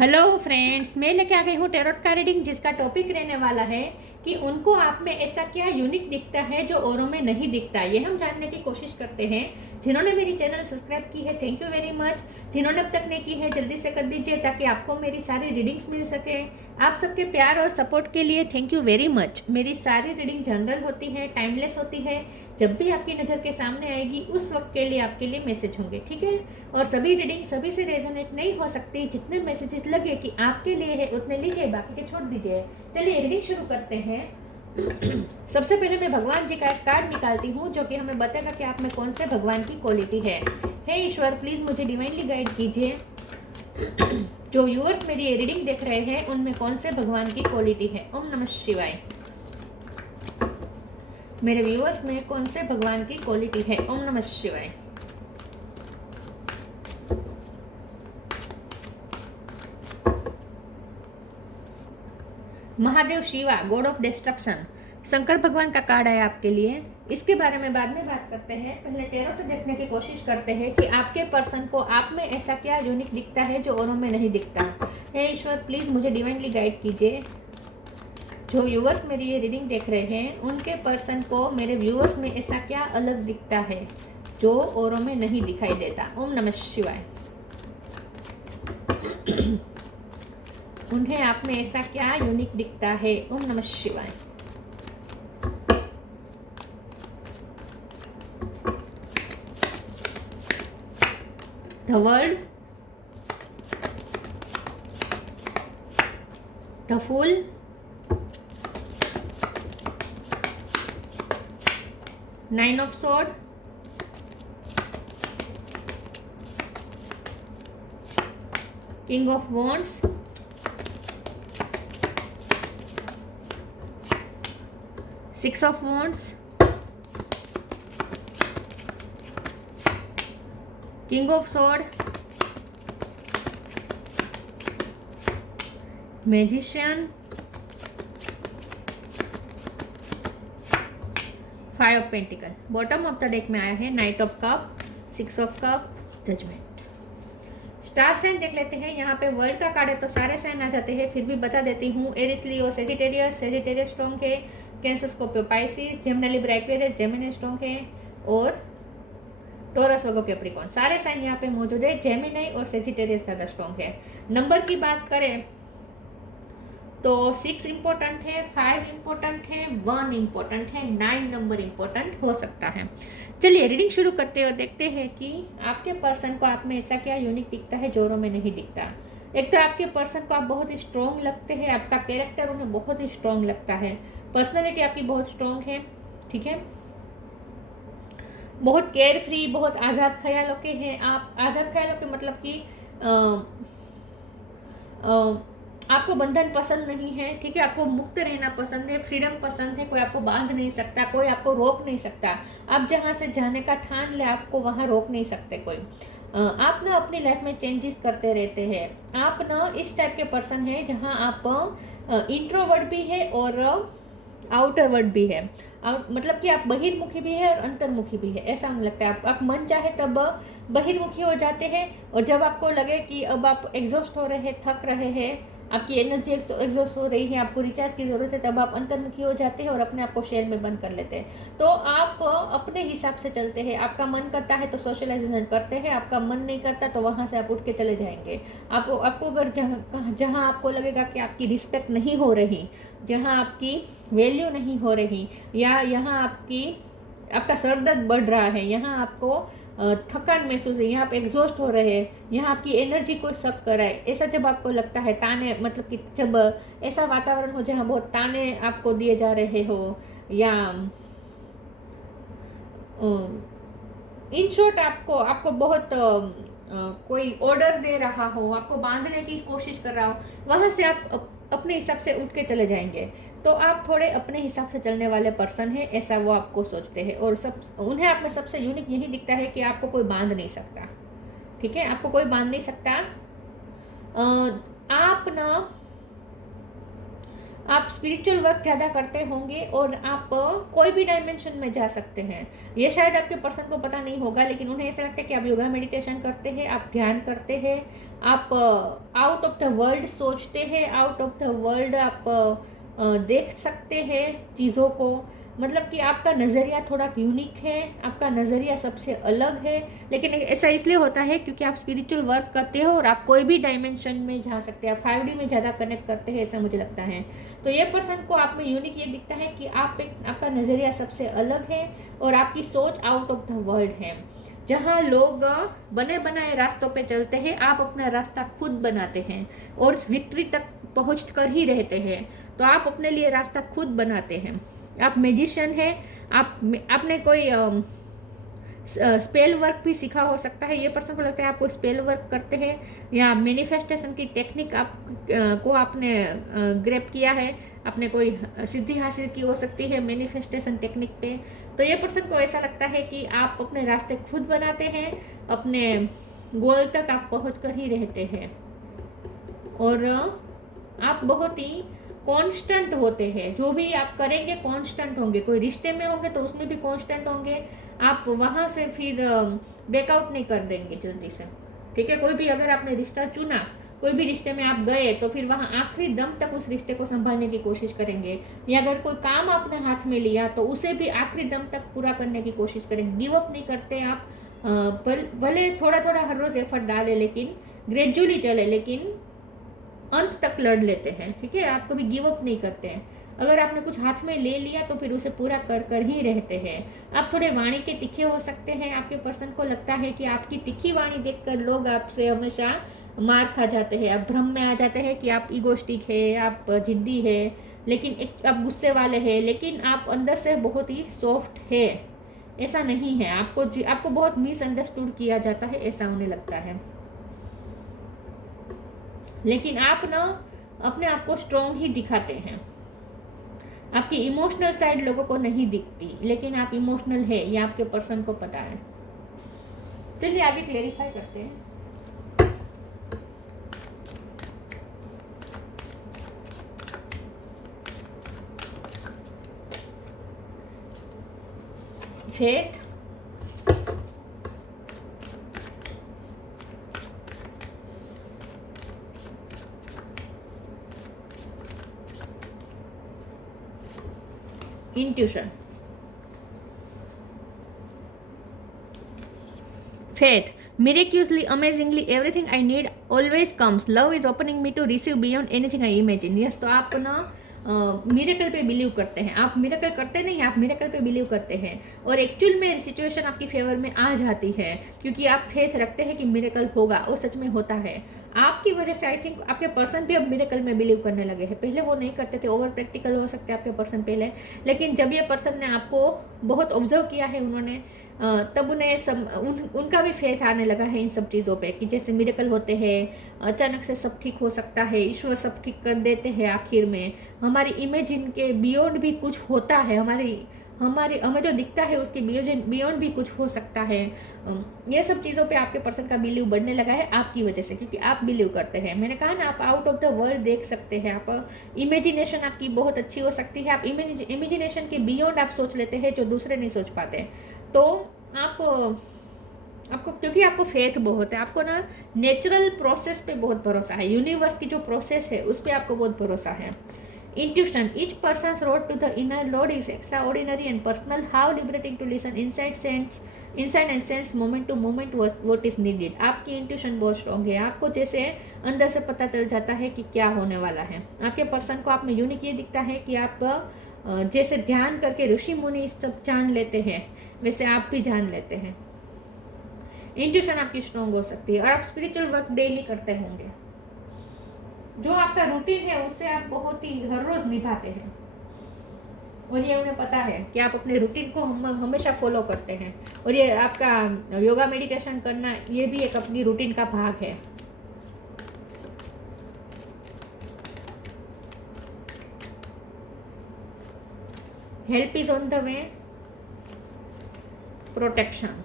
Hello friends, मैं लेके आ गई हूँ टैरोट का रीडिंग, जिसका टॉपिक रहने वाला है कि उनको आप में ऐसा क्या यूनिक दिखता है जो औरों में नहीं दिखता। ये हम जानने की कोशिश करते हैं। जिन्होंने मेरी चैनल सब्सक्राइब की है, थैंक यू वेरी मच। जिन्होंने अब तक नहीं की है, जल्दी से कर दीजिए ताकि आपको मेरी सारी रीडिंग्स मिल सके। आप सबके प्यार और सपोर्ट के लिए थैंक यू वेरी मच। मेरी सारी रीडिंग जनरल होती है, टाइमलेस होती है। जब भी आपकी नज़र के सामने आएगी उस वक्त के लिए आपके लिए मैसेज होंगे, ठीक है। और सभी रीडिंग सभी से रेजोनेट नहीं हो सकती। जितने मैसेजेस लगे कि आपके लिए है उतने लीजिए, बाकी के छोड़ दीजिए। चलिए रीडिंग शुरू करते हैं। सबसे पहले मैं भगवान जी का एक कार्ड निकालती हूँ जो कि हमें बताएगा कि आप में कौन से भगवान की क्वालिटी है। हे ईश्वर, प्लीज़ मुझे डिवाइनली गाइड कीजिए। जो व्यूअर्स मेरी ये रीडिंग देख रहे हैं उनमें कौन से भगवान की क्वालिटी है। ओम नमः शिवाय। मेरे व्यूअर्स में कौन से भगवान की क्वालिटी है। ओम नमः शिवाय। Mahadev Shiva, God of destruction, Shankar भगवान का कार्ड है आपके लिए। इसके बारे में बाद में बात करते हैं। पहले टैरो से देखने की कोशिश करते हैं कि आपके पर्सन को आप में ऐसा क्या यूनिक दिखता है जो औरों में नहीं दिखता। हे ईश्वर, प्लीज़ मुझे डिवाइनली गाइड कीजिए। जो व्यूअर्स मेरी ये रीडिंग देख रहे हैं उनके पर्सन को मेरे व्यूअर्स में ऐसा क्या अलग दिखता है जो औरों में नहीं दिखाई देता। ओम नमः शिवाय। उन्हें आप में ऐसा क्या यूनिक दिखता है। ओम नमः शिवाय। The world, the fool, nine of sword, king of wands, six of wands, king of sword, magician, five of pentacle. Bottom of the deck में आया है knight of cup, six of cup, judgement. Star sign देख लेते हैं। यहाँ पे world का card है तो सारे साइन आ जाते हैं, फिर भी बता देती हूँ। Aries Leo Sagittarius, Sagittarius strong है। Cancer Scorpio Pisces, Gemini Libra Aquarius, Gemini strong है। और टॉरस वर्गो कैप्रिकॉर्न, सारे साइन यहाँ पे मौजूद है। जेमिनी और सेजिटेरियस ज़्यादा स्ट्रॉन्ग है। नंबर की बात करें तो 6 इंपॉर्टेंट है, 5 इंपॉर्टेंट है, 1 इंपॉर्टेंट है, 9 नंबर इंपॉर्टेंट हो सकता है। चलिए रीडिंग शुरू करते हुए देखते हैं कि आपके पर्सन को आप में ऐसा क्या यूनिक दिखता है जो औरों में नहीं दिखता। एक तो आपके पर्सन को आप बहुत ही स्ट्रॉन्ग लगते हैं, आपका कैरेक्टर उन्हें बहुत ही स्ट्रॉन्ग लगता है। पर्सनैलिटी आपकी बहुत स्ट्रॉन्ग है, ठीक है। बहुत केयर फ्री, बहुत आज़ाद ख्यालों के हैं आप। आज़ाद ख्यालों के मतलब कि आपको बंधन पसंद नहीं है, ठीक है। आपको मुक्त रहना पसंद है, फ्रीडम पसंद है। कोई आपको बांध नहीं सकता, कोई आपको रोक नहीं सकता। आप जहाँ से जाने का ठान ले आपको वहाँ रोक नहीं सकते कोई। आप ना अपनी लाइफ में चेंजेस करते रहते हैं। आप ना इस टाइप के पर्सन हैं जहाँ आप इंट्रोवर्ट भी है और आउटर वर्ड भी है। मतलब कि आप बहिर्मुखी भी है और अंतर्मुखी भी है, ऐसा मुझे लगता है। आप मन चाहे तब बहिर्मुखी हो जाते हैं, और जब आपको लगे कि अब आप एग्जॉस्ट हो रहे हैं, थक रहे हैं, आपकी एनर्जी एग्जॉस्ट हो रही है, आपको रिचार्ज की ज़रूरत है, तब आप अंतर्मुखी हो जाते हैं और अपने आप को शेल में बंद कर लेते हैं। तो आप अपने हिसाब से चलते हैं। आपका मन करता है तो सोशलाइजेशन करते हैं, आपका मन नहीं करता तो वहाँ से आप उठ के चले जाएंगे। आपको अगर जहाँ आपको लगेगा कि आपकी रिस्पेक्ट नहीं हो रही, जहाँ आपकी वैल्यू नहीं हो रही, या यहाँ आपका सर दर्द बढ़ रहा है, यहाँ आपको थकान महसूस है, यहाँ आप एग्जॉस्ट हो रहे हैं, यहाँ आपकी एनर्जी को सक कराए, ऐसा जब आपको लगता है, ताने मतलब कि जब ऐसा वातावरण हो जहाँ बहुत ताने आपको दिए जा रहे हो, या इन शॉर्ट आपको बहुत कोई ऑर्डर दे रहा हो, आपको बांधने की कोशिश कर रहा हो, वहाँ से आप अपने हिसाब से उठ के चले जाएंगे। तो आप थोड़े अपने हिसाब से चलने वाले पर्सन हैं, ऐसा वो आपको सोचते हैं। और उन्हें आप में सबसे यूनिक यही दिखता है कि आपको कोई बांध नहीं सकता, ठीक है। आपको कोई बांध नहीं सकता। आप ना आप स्पिरिचुअल वर्क ज़्यादा करते होंगे और आप कोई भी डायमेंशन में जा सकते हैं। ये शायद आपके पर्सन को पता नहीं होगा, लेकिन उन्हें ऐसा लगता है कि आप योगा मेडिटेशन करते हैं, आप ध्यान करते हैं, आप आउट ऑफ द वर्ल्ड सोचते हैं, आउट ऑफ द वर्ल्ड आप देख सकते हैं चीज़ों को। मतलब कि आपका नज़रिया थोड़ा यूनिक है, आपका नज़रिया सबसे अलग है। लेकिन ऐसा इसलिए होता है क्योंकि आप स्पिरिचुअल वर्क करते हो और आप कोई भी डायमेंशन में जा सकते हैं, आप 5D में ज़्यादा कनेक्ट करते हैं, ऐसा मुझे लगता है। तो ये पर्सन को आप में यूनिक ये दिखता है कि आपका नज़रिया सबसे अलग है और आपकी सोच आउट ऑफ द वर्ल्ड है। जहाँ लोग बने बनाए रास्तों पे चलते हैं, आप अपना रास्ता खुद बनाते हैं और विक्ट्री तक पहुँच कर ही रहते हैं। तो आप अपने लिए रास्ता खुद बनाते हैं। आप मैजिशियन है, आपने कोई स्पेल वर्क भी सीखा हो सकता है। ये पर्सन को लगता है आप कोई स्पेल वर्क करते हैं या मैनिफेस्टेशन की टेक्निक को आपने ग्रैब किया है, आपने कोई सिद्धि हासिल की हो सकती है मैनिफेस्टेशन टेक्निक पे। तो ये पर्सन को ऐसा लगता है कि आप अपने रास्ते खुद बनाते हैं, अपने गोल तक आप पहुँच कर ही रहते हैं और आप बहुत ही कांस्टेंट होते हैं। जो भी आप करेंगे कांस्टेंट होंगे। कोई रिश्ते में होंगे तो उसमें भी कांस्टेंट होंगे। आप वहाँ से फिर बैकआउट नहीं कर देंगे जल्दी से, ठीक है। कोई भी अगर आपने रिश्ता चुना, कोई भी रिश्ते में आप गए तो फिर वहाँ आखिरी दम तक उस रिश्ते को संभालने की कोशिश करेंगे। या अगर कोई काम आपने हाथ में लिया तो उसे भी आखिरी दम तक पूरा करने की कोशिश करेंगे। गिव अप नहीं करते आप। भले थोड़ा थोड़ा हर रोज़ एफर्ट डालें, लेकिन ग्रेजुअली चले, लेकिन अंत तक लड़ लेते हैं, ठीक है। आप कभी गिव अप नहीं करते हैं। अगर आपने कुछ हाथ में ले लिया तो फिर उसे पूरा कर कर ही रहते हैं। आप थोड़े वाणी के तीखे हो सकते हैं। आपके पर्सन को लगता है कि आपकी तीखी वाणी देखकर लोग आपसे हमेशा मार खा जाते हैं। आप भ्रम में आ जाते हैं कि आप ईगोस्टिक है, आप जिद्दी है, लेकिन एक आप गुस्से वाले हैं, लेकिन आप अंदर से बहुत ही सॉफ्ट है। ऐसा नहीं है। आपको बहुत मिसअंडरस्टूड किया जाता है, ऐसा उन्हें लगता है। लेकिन आप ना अपने आप को स्ट्रॉन्ग ही दिखाते हैं। आपकी इमोशनल साइड लोगों को नहीं दिखती, लेकिन आप इमोशनल है, ये आपके पर्सन को पता है। चलिए आगे क्लेरिफाई करते हैं। Faith, intuition, faith, miraculously, amazingly, everything I need always comes. Love is opening me to receive beyond anything I imagine. Yes, तो आप ना मिरेकल पे बिलीव करते हैं। आप मिरेकल करते नहीं, आप मिरेकल पे बिलीव करते हैं और एक्चुअल में सिचुएशन आपकी फेवर में आ जाती है क्योंकि आप फेथ रखते हैं कि मिरेकल होगा और सच में होता है। आपकी वजह से आई थिंक आपके पर्सन भी अब मिरेकल में बिलीव करने लगे हैं। पहले वो नहीं करते थे, ओवर प्रैक्टिकल हो सकते हैं आपके पर्सन पहले, लेकिन जब ये पर्सन ने आपको बहुत ऑब्जर्व किया है उन्होंने, तब उन्हें उनका भी फेथ आने लगा है इन सब चीज़ों पे कि जैसे मिरेकल होते हैं, अचानक से सब ठीक हो सकता है, ईश्वर सब ठीक कर देते हैं आखिर में, हमारी इमेजिन के बियॉन्ड भी कुछ होता है, हमें जो दिखता है उसके बियॉन्ड भी कुछ हो सकता है। ये सब चीज़ों पे आपके पर्सन का बिलीव बढ़ने लगा है आपकी वजह से, क्योंकि आप बिलीव करते हैं। मैंने कहा ना, आप आउट ऑफ द वर्ल्ड देख सकते हैं, आप इमेजिनेशन आपकी बहुत अच्छी हो सकती है, आप इमेजिनेशन के बियॉन्ड आप सोच लेते हैं जो दूसरे नहीं सोच पाते। तो आपको क्योंकि आपको फेथ बहुत है, आपको ना नेचुरल प्रोसेस पे बहुत भरोसा है, यूनिवर्स की जो प्रोसेस है उस पर आपको बहुत भरोसा है। Intuition, each person's road to the inner Lord is extraordinary and personal. How liberating to listen inside and sense moment to moment what is needed. आपकी इंट्यूशन बहुत स्ट्रॉन्ग है। आपको जैसे अंदर से पता चल जाता है कि क्या होने वाला है। आपके पर्सन को आप में यूनिक ये दिखता है कि आप जैसे ध्यान करके ऋषि मुनि सब जान लेते हैं, वैसे आप भी जान लेते हैं। इंट्यूशन आपकी स्ट्रॉन्ग हो सकती है और आप स्पिरिचुअल वर्क डेली करते होंगे। जो आपका रूटीन है उससे आप बहुत ही हर रोज निभाते हैं और ये उन्हें पता है कि आप अपने रूटीन को हमेशा फॉलो करते हैं और ये आपका योगा मेडिटेशन करना ये भी एक अपनी रूटीन का भाग है। Help is on the way, protection,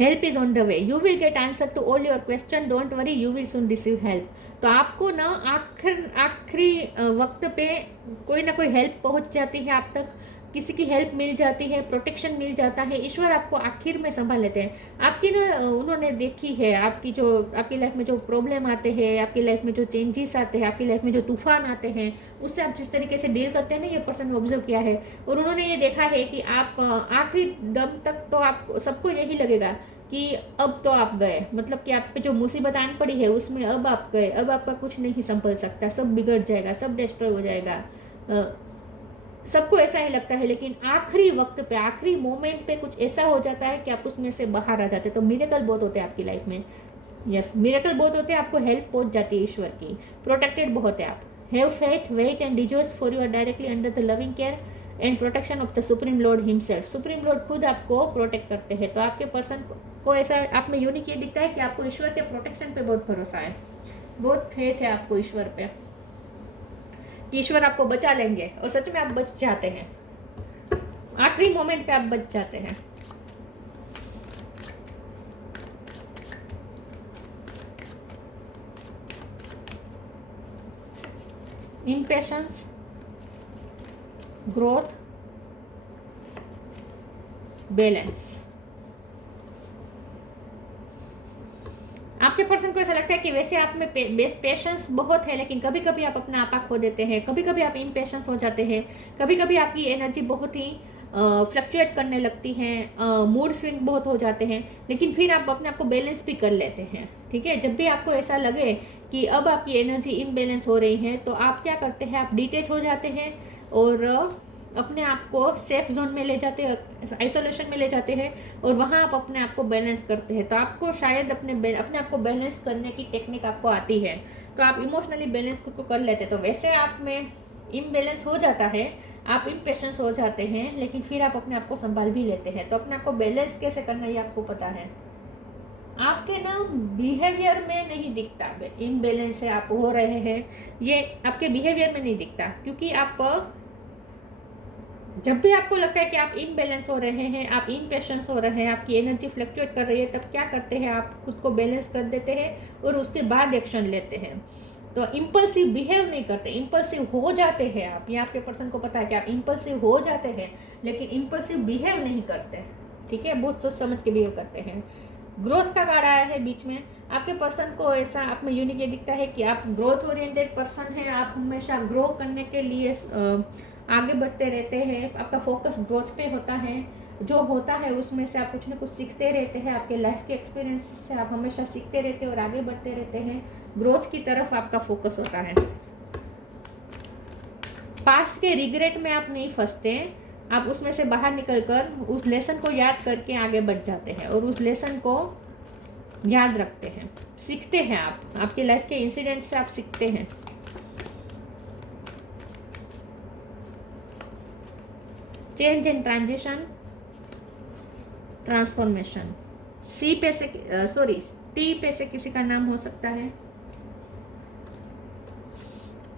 help is on the way, you will get answer to all your question, don't worry, you will soon receive help. तो आपको ना आखिरी वक्त पे कोई ना कोई हेल्प पहुंच जाती है आप तक, किसी की हेल्प मिल जाती है, प्रोटेक्शन मिल जाता है, ईश्वर आपको आखिर में संभाल लेते हैं। आपकी ना उन्होंने देखी है आपकी जो आपकी लाइफ में जो प्रॉब्लम आते हैं, आपकी लाइफ में जो चेंजेस आते हैं, आपकी लाइफ में जो तूफान आते हैं, उससे आप जिस तरीके से डील करते हैं ना, ये पर्सन ऑब्जर्व किया है। और उन्होंने ये देखा है कि आप आखिरी दम तक तो आप सबको यही लगेगा कि अब तो आप गए, मतलब कि आप पे जो मुसीबत आन पड़ी है उसमें अब आप गए, अब आपका कुछ नहीं संभल सकता, सब बिगड़ जाएगा, सब डिस्ट्रॉय हो जाएगा। सबको ऐसा ही लगता है, लेकिन आखिरी वक्त पे, आखिरी मोमेंट पे कुछ ऐसा हो जाता है कि आप उसमें से बाहर आ जाते हैं। तो मिरेकल बहुत होते हैं आपकी लाइफ में। यस, मिरेकल बहुत होते हैं, आपको हेल्प पहुंच जाती है ईश्वर की, प्रोटेक्टेड बहुत है आप। Have faith, wait and rejoice, for you are directly under the loving care and protection of the supreme lord himself. Supreme lord खुद आपको प्रोटेक्ट करते हैं। तो आपके पर्सन को ऐसा आप में यूनिक ये दिखता है कि आपको ईश्वर के प्रोटेक्शन पे बहुत भरोसा है, बहुत फेथ है आपको ईश्वर पे, ईश्वर आपको बचा लेंगे। और सच में आप बच जाते हैं, आखिरी मोमेंट पे आप बच जाते हैं। Impatience, growth, balance. आपके पर्सन को ऐसा लगता है कि वैसे आप में पेशेंस बहुत है, लेकिन कभी कभी आप अपना आपा खो देते हैं, कभी कभी आप इम्पेशेंस हो जाते हैं, कभी कभी आपकी एनर्जी बहुत ही फ्लक्चुएट करने लगती है, मूड स्विंग बहुत हो जाते हैं, लेकिन फिर आप अपने आप को बैलेंस भी कर लेते हैं। ठीक है, जब भी आपको ऐसा लगे कि अब आपकी एनर्जी इम्बैलेंस हो रही है, तो आप क्या करते हैं, आप डिटेच हो जाते हैं और अपने आप को सेफ जोन में ले जाते हैं, आइसोलेशन में ले जाते हैं, और वहाँ आप अपने आप को बैलेंस करते हैं। तो आपको शायद अपने आप को बैलेंस करने की टेक्निक आपको आती है, तो आप इमोशनली बैलेंस खुद को कर लेते हैं। तो वैसे आप में इम्बैलेंस हो जाता है, आप इम्पेशेंस हो जाते हैं, लेकिन फिर आप अपने आप को संभाल भी लेते हैं। तो अपने आप को बैलेंस कैसे करना ये आपको पता है। आपके ना बिहेवियर में नहीं दिखता इम्बैलेंस है आप हो रहे हैं, ये आपके बिहेवियर में नहीं दिखता, क्योंकि आप जब भी आपको लगता है कि आप इम्बैलेंस हो रहे हैं, आप इम्पेशेंस हो रहे हैं, आपकी एनर्जी फ्लक्चुएट कर रही है, तब क्या करते हैं, आप खुद को बैलेंस कर देते हैं और उसके बाद एक्शन लेते हैं। तो इम्पल्सिव बिहेव नहीं करते, इम्पल्सिव हो जाते हैं आप। ये आपके पर्सन को पता है कि आप इम्पल्सिव हो जाते हैं, लेकिन इम्पल्सिव बिहेव नहीं करते। ठीक है, बहुत सोच समझ के बिहेव करते हैं। ग्रोथ का कार्ड आया है बीच में। आपके पर्सन को ऐसा आप में यूनिक ये दिखता है कि आप ग्रोथ ओरिएंटेड पर्सन है, आप हमेशा ग्रो करने के लिए आगे बढ़ते रहते हैं, आपका फोकस ग्रोथ पे होता है, जो होता है उसमें से आप कुछ ना कुछ सीखते रहते हैं, आपके लाइफ के एक्सपीरियंस से आप हमेशा सीखते रहते हैं और आगे बढ़ते रहते हैं, ग्रोथ की तरफ आपका फोकस होता है। पास्ट के रिग्रेट में आप नहीं फंसते, आप उसमें से बाहर निकलकर उस लेसन को याद करके आगे बढ़ जाते हैं और उस लेसन को याद रखते हैं, सीखते हैं। आप आपकी लाइफ के इंसिडेंट से आप सीखते हैं। Change and transition, transformation. C पे से टी पे से किसी का नाम हो सकता है।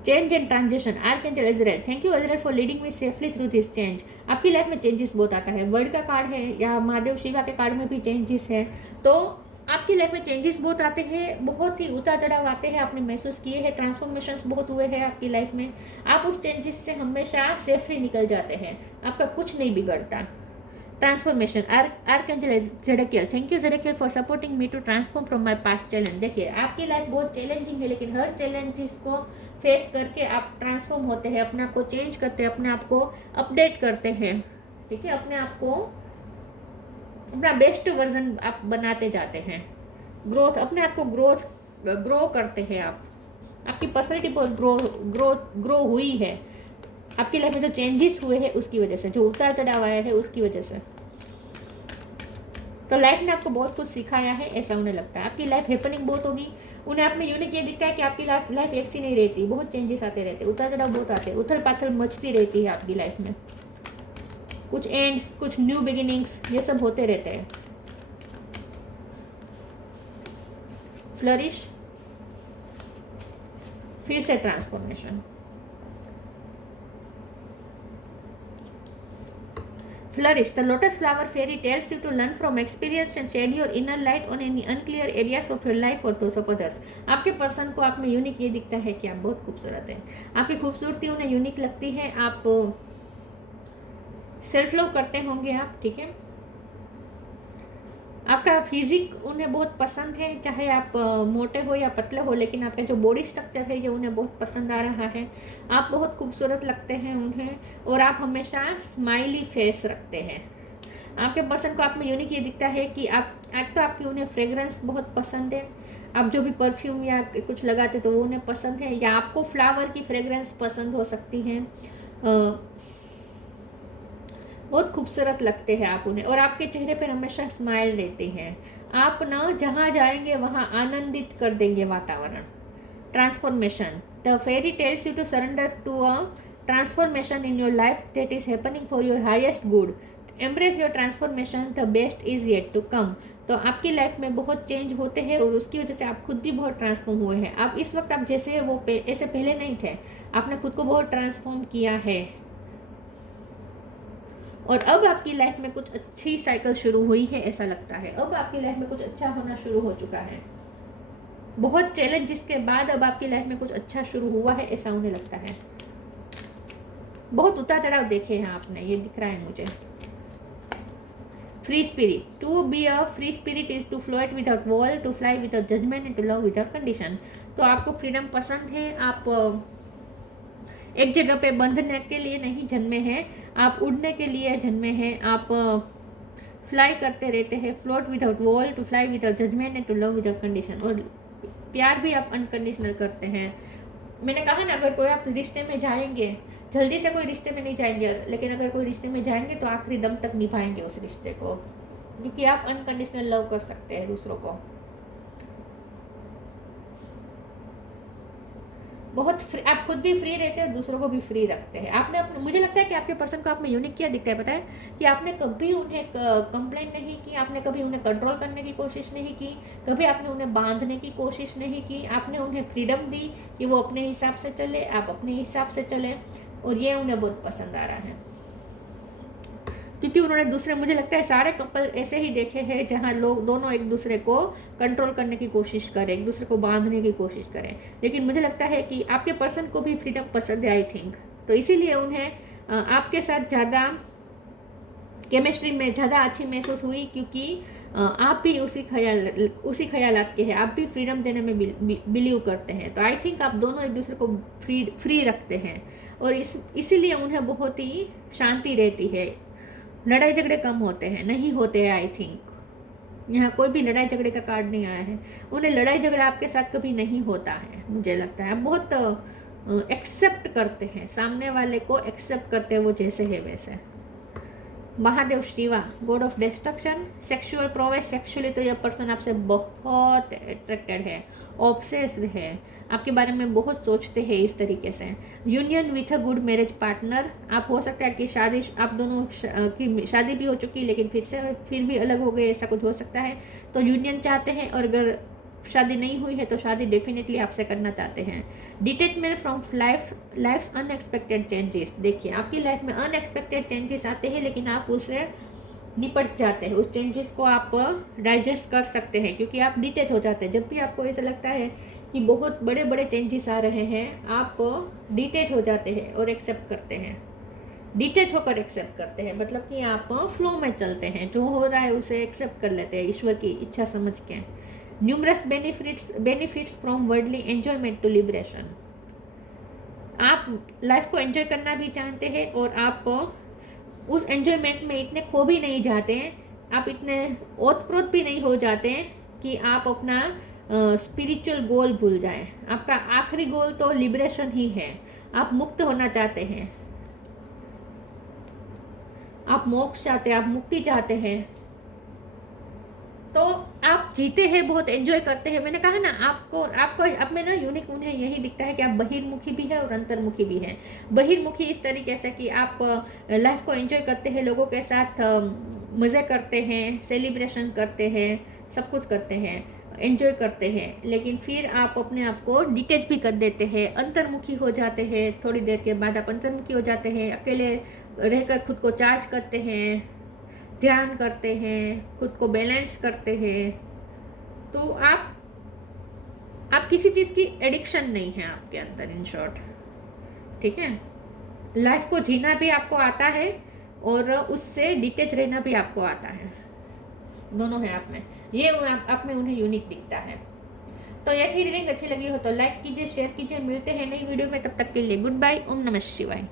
Change and transition, archangel Azrael, thank you Azrael for leading me safely through this change. आपकी लाइफ में चेंजेस बहुत आता है, वर्ड का कार्ड है या महादेव शिवा के कार्ड में भी चेंजेस है। तो आपकी लाइफ में चेंजेस बहुत आते हैं, बहुत ही उतार चढ़ाव आते हैं, आपने महसूस किए हैं, ट्रांसफॉर्मेशंस बहुत हुए हैं आपकी लाइफ में। आप उस चेंजेस से हमेशा सेफली निकल जाते हैं, आपका कुछ नहीं बिगड़ता। Transformation, archangel Zadkiel, thank you Zadkiel for supporting me to transform from my past challenge. देखिए आपकी लाइफ बहुत चैलेंजिंग है, लेकिन हर चैलेंजेस को फेस करके आप ट्रांसफॉर्म होते हैं, अपने आप को चेंज करते हैं, अपने आप को अपडेट करते हैं। ठीक है, अपने आप को अपना बेस्ट वर्जन आप बनाते जाते हैं। ग्रोथ, अपने आप को ग्रो करते हैं आप। आपकी पर्सनैलिटी बहुत ग्रो हुई है, आपकी लाइफ में जो चेंजेस हुए हैं उसकी वजह से, जो उतार चढ़ाव आया है उसकी वजह से। तो लाइफ ने आपको बहुत कुछ सिखाया है, ऐसा उन्हें लगता है। आपकी लाइफ हैपनिंग बहुत होगी, उन्हें आप में यूनिक ये दिखता है कि आपकी लाइफ एक सी नहीं रहती, बहुत चेंजेस आते रहते, उतार चढ़ाव बहुत आते हैं, उथल पाथल मचती रहती है आपकी लाइफ में। कुछ एंड्स, कुछ न्यू बिगिनिंग्स, ये सब होते रहते हैं। फ्लरिश, फिर से transformation. Flourish. The lotus flower fairy tells you to learn from experience and shed your inner light on any unclear areas of your life or those of others. आपके person को आप में यूनिक ये दिखता है कि आप बहुत खूबसूरत हैं, आपकी खूबसूरती उन्हें यूनिक लगती है, आप सेल्फ लव करते होंगे आप, ठीक है। आपका फिजिक उन्हें बहुत पसंद है, चाहे आप मोटे हो या पतले हो, लेकिन आपका जो बॉडी स्ट्रक्चर है ये उन्हें बहुत पसंद आ रहा है। आप बहुत खूबसूरत लगते हैं उन्हें, और आप हमेशा स्माइली फेस रखते हैं। आपके पर्सन को आप में यूनिक ये दिखता है कि आप एक तो आपकी उन्हें फ्रेग्रेंस बहुत पसंद है, आप जो भी परफ्यूम या कुछ लगाते तो वो उन्हें पसंद है, या आपको फ्लावर की फ्रेग्रेंस पसंद हो सकती है। बहुत खूबसूरत लगते हैं आप उन्हें, और आपके चेहरे पर हमेशा स्माइल रहते हैं। आप ना जहाँ जाएंगे वहाँ आनंदित कर देंगे वातावरण। Transformation. The fairy tells you to surrender to a transformation in your life that is happening for your highest good. Embrace your transformation, the best is yet to come. तो आपकी लाइफ में बहुत चेंज होते हैं, और उसकी वजह से आप खुद भी बहुत ट्रांसफॉर्म हुए हैं। आप इस वक्त आप जैसे वो ऐसे पहले नहीं थे, आपने खुद को बहुत ट्रांसफॉर्म किया है, और अब आपकी लाइफ में कुछ अच्छी साइकिल शुरू हुई है ऐसा लगता है। अब आपकी लाइफ में कुछ अच्छा होना शुरू हो चुका है। बहुत चैलेंजेस के बाद अब आपकी लाइफ में कुछ अच्छा शुरू हुआ है ऐसा उन्हें लगता है। बहुत उतार चढ़ाव देखे हैं आपने, ये दिख रहा है मुझे। Free spirit. To be a free spirit is to float without wall, to fly without judgement and to love without condition. तो आपको फ्रीडम पसंद है, आप एक जगह पे बंधने के लिए नहीं जन्मे हैं, आप उड़ने के लिए जन्मे हैं। आप फ्लाई करते रहते हैं, float without wall, to fly without judgement and to love without condition. और प्यार भी आप अनकंडीशनल करते हैं। मैंने कहा ना, अगर कोई आप रिश्ते में जाएंगे, जल्दी से कोई रिश्ते में नहीं जाएंगे, लेकिन अगर कोई रिश्ते में जाएंगे तो आखिरी दम तक निभाएंगे उस रिश्ते को, क्योंकि आप अनकंडीशनल लव कर सकते हैं दूसरों को। बहुत आप खुद भी फ्री रहते हैं और दूसरों को भी फ्री रखते हैं। आपने मुझे लगता है कि आपके पर्सन को आप में यूनिक क्या दिखता है पता है, कि आपने कभी उन्हें कंप्लेन नहीं की, आपने कभी उन्हें कंट्रोल करने की कोशिश नहीं की, कभी आपने उन्हें बांधने की कोशिश नहीं की। आपने उन्हें फ्रीडम दी कि वो अपने हिसाब से चले, आप अपने हिसाब से चले, और ये उन्हें बहुत पसंद आ रहा है। क्योंकि उन्होंने दूसरे, मुझे लगता है सारे कपल ऐसे ही देखे हैं जहाँ लोग दोनों एक दूसरे को कंट्रोल करने की कोशिश करें, एक दूसरे को बांधने की कोशिश करें। लेकिन मुझे लगता है कि आपके पर्सन को भी फ्रीडम पसंद है आई थिंक, तो इसीलिए उन्हें आपके साथ ज़्यादा केमिस्ट्री में ज़्यादा अच्छी महसूस हुई, क्योंकि आप भी उसी ख्यालात के हैं, आप भी फ्रीडम देने में बिलीव करते हैं। तो आई थिंक आप दोनों एक दूसरे को फ्री रखते हैं, और इसीलिए उन्हें बहुत ही शांति रहती है। लड़ाई झगड़े कम होते हैं, नहीं होते हैं आई थिंक। यहाँ कोई भी लड़ाई झगड़े का कार्ड नहीं आया है। उन्हें लड़ाई झगड़ा आपके साथ कभी नहीं होता है, मुझे लगता है। बहुत एक्सेप्ट करते हैं, सामने वाले को एक्सेप्ट करते हैं वो जैसे है वैसे। Mahadev Shiva, God of destruction. Sexual prowess, sexually तो यह पर्सन आपसे बहुत अट्रैक्टेड है, ऑब्सेस्ड है, आपके बारे में बहुत सोचते हैं इस तरीके से। Union with a good marriage partner. आप हो सकता है कि शादी, आप दोनों की शादी भी हो चुकी, लेकिन फिर भी अलग हो गए, ऐसा कुछ हो सकता है। तो यूनियन चाहते हैं, और अगर शादी नहीं हुई है तो शादी डेफिनेटली आपसे करना चाहते हैं। Detachment from life unexpected changes. देखिए, आपकी लाइफ में अनएक्सपेक्टेड चेंजेस आते हैं, लेकिन आप उससे निपट जाते हैं, उस चेंजेस को आप डाइजेस्ट कर सकते हैं, क्योंकि आप डिटेच हो जाते हैं। जब भी आपको ऐसा लगता है कि बहुत बड़े बड़े चेंजेस आ रहे हैं, आप डिटेच हो जाते हैं और एक्सेप्ट करते हैं। डिटेच होकर एक्सेप्ट करते हैं, मतलब कि आप फ्लो में चलते हैं, जो हो रहा है उसे एक्सेप्ट कर लेते हैं ईश्वर की इच्छा समझ के। Numerous benefits from worldly enjoyment to liberation. आप लाइफ को एंजॉय करना भी चाहते हैं, और आप उस एंजॉयमेंट में इतने खो भी नहीं जाते हैं, आप इतने ओतप्रोत भी नहीं हो जाते हैं कि आप अपना स्पिरिचुअल गोल भूल जाएं। आपका आखिरी गोल तो लिबरेशन ही है, आप मुक्त होना चाहते हैं, आप मोक्ष चाहते हैं, आप मुक्ति चाहते हैं। तो आप जीते हैं, बहुत एंजॉय करते हैं। मैंने कहा ना, आपको अब में ना यूनिक उन्हें यही दिखता है कि आप बहिर्मुखी भी है और अंतर्मुखी भी है। बहिर्मुखी इस तरीके से कि आप लाइफ को एंजॉय करते हैं, लोगों के साथ मज़े करते हैं, सेलिब्रेशन करते हैं, सब कुछ करते हैं, एंजॉय करते हैं, लेकिन फिर आप अपने आप को डिटेच भी कर देते हैं, अंतर्मुखी हो जाते हैं। थोड़ी देर के बाद आप अंतर्मुखी हो जाते हैं, अकेले रहकर खुद को चार्ज करते हैं, ध्यान करते हैं, खुद को बैलेंस करते हैं, तो आप किसी चीज़ की एडिक्शन नहीं है आपके अंदर, इन शॉर्ट। ठीक है, लाइफ को जीना भी आपको आता है और उससे डिटेच रहना भी आपको आता है, दोनों है आप में, ये आप में उन्हें यूनिक दिखता है। तो ये थी रीडिंग, अच्छी लगी हो तो लाइक कीजिए, शेयर कीजिए। मिलते हैं नई वीडियो में, तब तक के लिए गुड बाय। ओम नमः शिवाय।